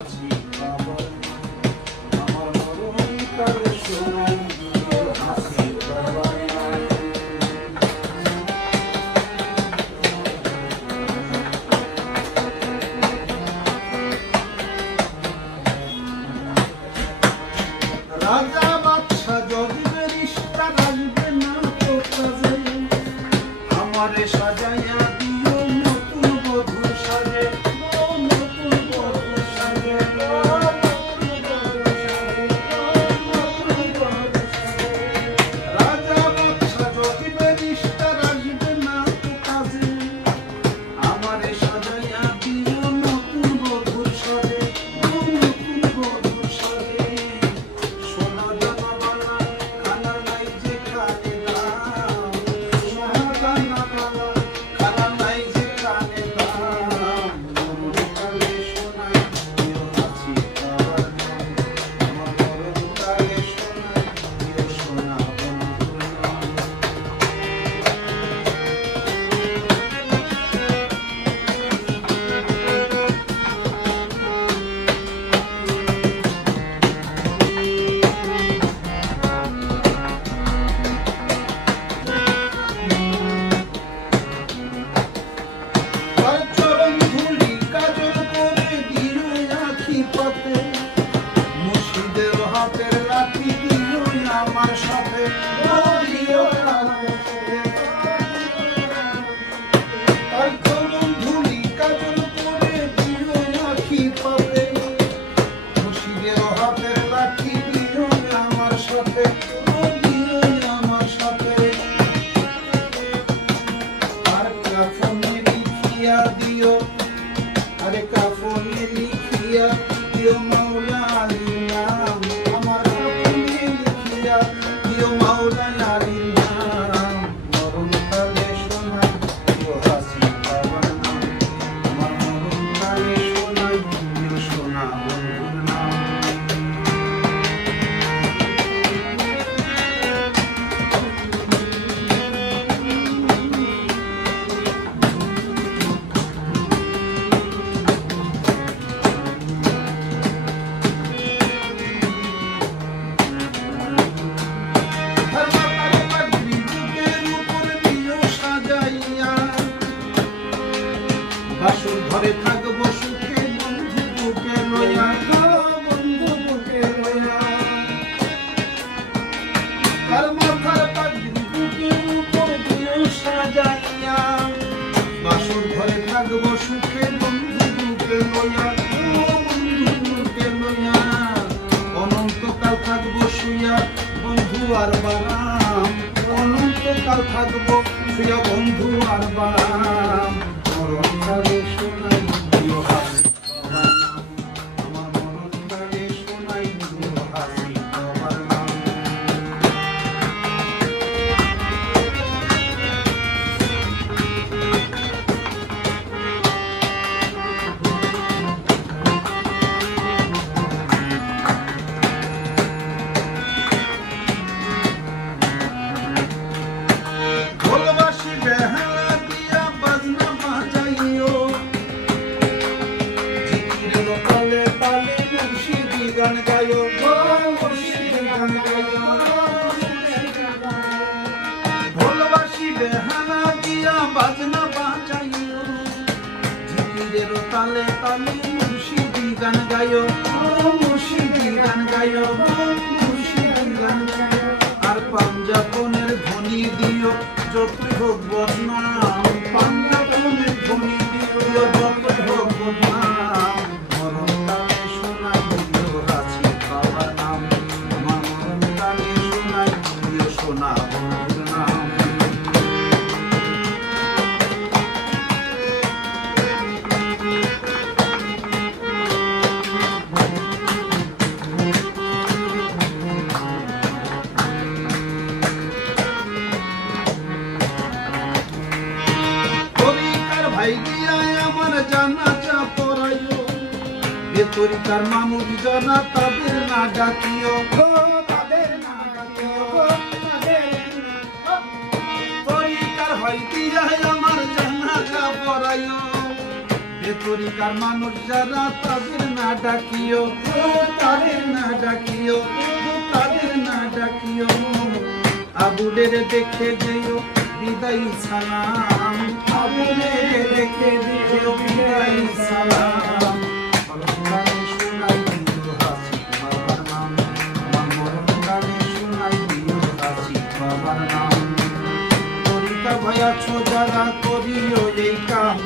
রাজা বাদশা যদি বেরিস্তা আসবে না তো কাজে, আমারে সাজাইয়া দিও নতুন বধূর সাজে, নতুন বধূর সাজে, রাজা বাদশা যদি বেরিস্তা আসবে না তো কাজে, আমারে সাজাইয়া দিও নতুন বধূর সাজে, নতুন বধূর সাজে। আরে কাফনে লিখিয়া দিও মাওলা আলীর নাম, আমার কাফনে লিখিয়া দিও মাওলা আলীর নাম, মরণকালে শোনাই দিও হাসি বাবার নাম, আমার মরণকালে শোনাই দিও সোনা বন্ধুর নাম। বাসর ঘরে থাকবো সুখে বন্ধু বুকে লইয়া, বন্ধু বুকে লইয়া, তার মাথার পাগড়ি বুকের উপর দিও সাজাইয়া, বাসর ঘরে থাকবো সুখে বন্ধু বুকে লইয়া, বন্ধু বুকে লইয়া, অনন্তকাল থাকবো শুইয়া বন্ধু আর বারাম, অনন্তকাল থাকবো শুইয়া বন্ধু আর বারাম, মরণকালে শোনাই দিও হাসি তোমার নাম, আমার মরণকালে শোনাই দিও হাসি তোমার নাম। ঢোলবাসী বেহালা দিয়া বাজনা বাজাইও, জিকিরের তালে তালে মুর্শিদি গান গাইও, মুর্শিদি গান গাইও। ঢোলবাসী বেহালা দিয়া বাজনা বাজাইও, জিকিরের তালে তালে মুর্শিদি গান গাইও, মুর্শিদি গান গাইও, মুর্শিদি গান গাইও। আর পাঞ্জাবনের ধ্বনি দিও যতই হোক বদনাম, পাঞ্জাবনের ধ্বনি দিও যতই হোক বদনাম, মরণকালে শোনাই দিও হাসি বাবার নাম, আমার মরণকালে শোনাই দিও সোনা বন্ধুর নাম। ভাই দিয়া আমার জানাজা পড়াইও, বেতরিকার মানুষ জানা তাদের না ডাকিও, তাদের না ডাকিও, তরিকার ভাই দিয়া আমার জানাজা পড়াইও, তরিকার মানুষ যারা তাদের না ডাকিও, তাদের না ডাকিও, তাদের না ডাকিও। আবুলের দেখে যেও বিদায়ী সালাম, আবুলের দেখে যেও বিদায়ী সালাম। গানে শোনাই দিও হাসি বাবার নাম, আমার গানে শোনাই দিও হাসি বাবার নাম। তরিকা ভয়াছো যারা করিও এই কাম,